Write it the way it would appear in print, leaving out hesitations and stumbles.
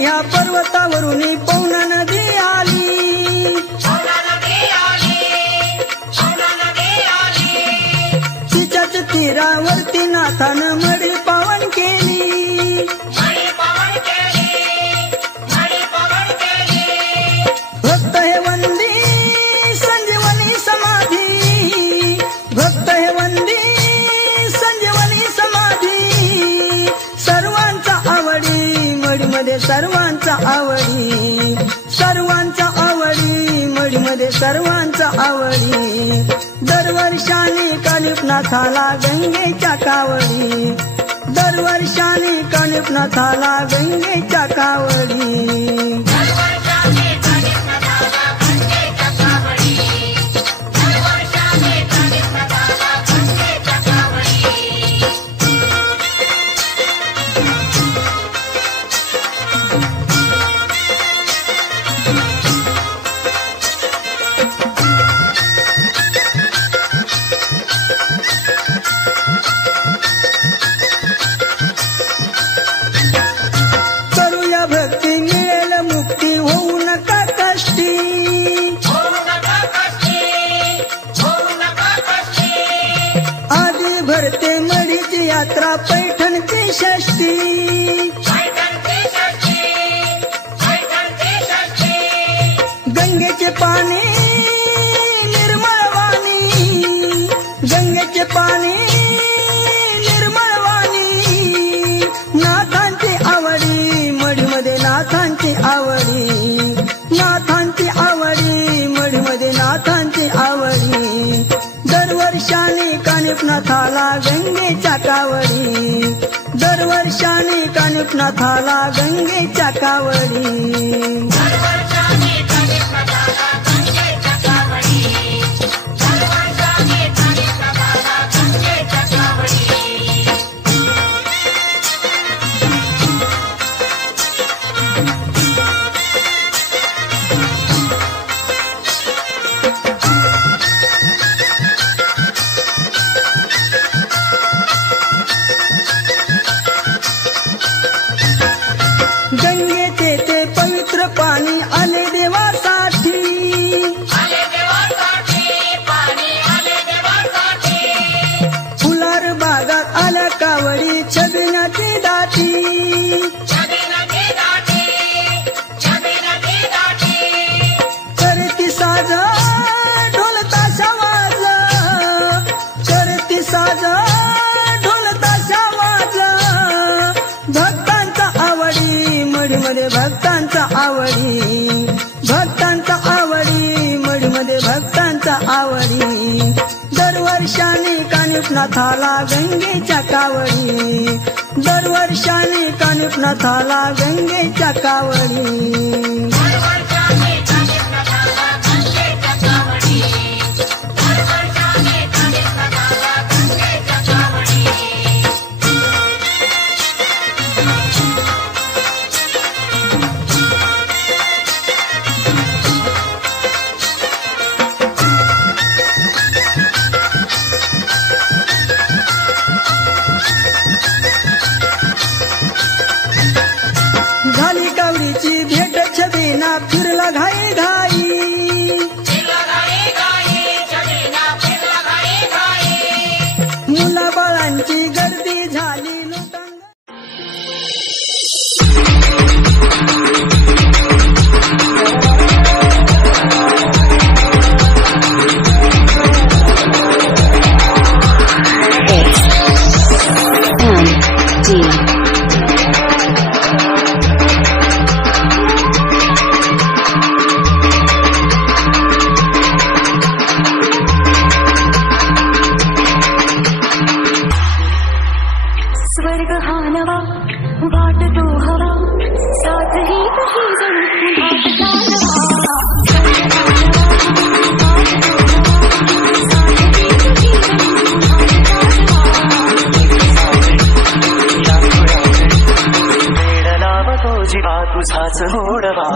ह्या पर्वतावरून पवना नदी आली, तिच्याच तीरावरती नाथानं मढी पावन केली. भक्त हे वंदी संजीवनी समाधी, भक्त हे वंदी संजीवनी समाधी, सर्वांचा आवडी मढीमध्ये सर्वांचा आवडी, सर्वांचा आवडी मढीमध्ये सर्वांचा आवडी. दरवर्षाने कानिफनाथाला गंगेच्या कावडी, दरवर्षाने कानिफनाथाला गंगेच्या कावडी. भक्ती मिळेल मुक्ती होऊ नका कष्टी, आधी भरते मढीची यात्रा पैठणची षष्टी. गंगेचे पाणी निर्मळ वाणी, गंगेचे पाणी निर्मळ वाणी, नाथांची आवडी मढीमध्ये नाथांची आवडी, नाथांची आवडी मढीमध्ये नाथांची आवडी. दरवर्षाने कानिफनाथाला गंगेच्या कावडी, दरवर्षाने कानिफनाथाला गंगेच्या कावडी. गंगेचे ते पवित्र पाणी आले देवासाठी, फुलार बागात आल्या कावडी छबिनाची दाटी, करती साज ढोल ताशा वाज, करती साज ढोल ताशा वाज. भक्तांचा आवडी मढीमध्ये भक्तांचा आवडी, भक्तांचा आवडी मढीमध्ये भक्तांचा आवडी. दरवर्षाने कानिफनाथाला गंगेच्या कावडी, दरवर्षाने कानिफनाथाला गंगेच्या कावडी. झाली कावडीची भेट छबिना फिरला घाई घाई, मुला बाळांची गर्दी झाली लोटांग. स्वर्ग हा नवा वाट तो हवा, साथ ही कशी जणू जीवा तुझाच होडवा.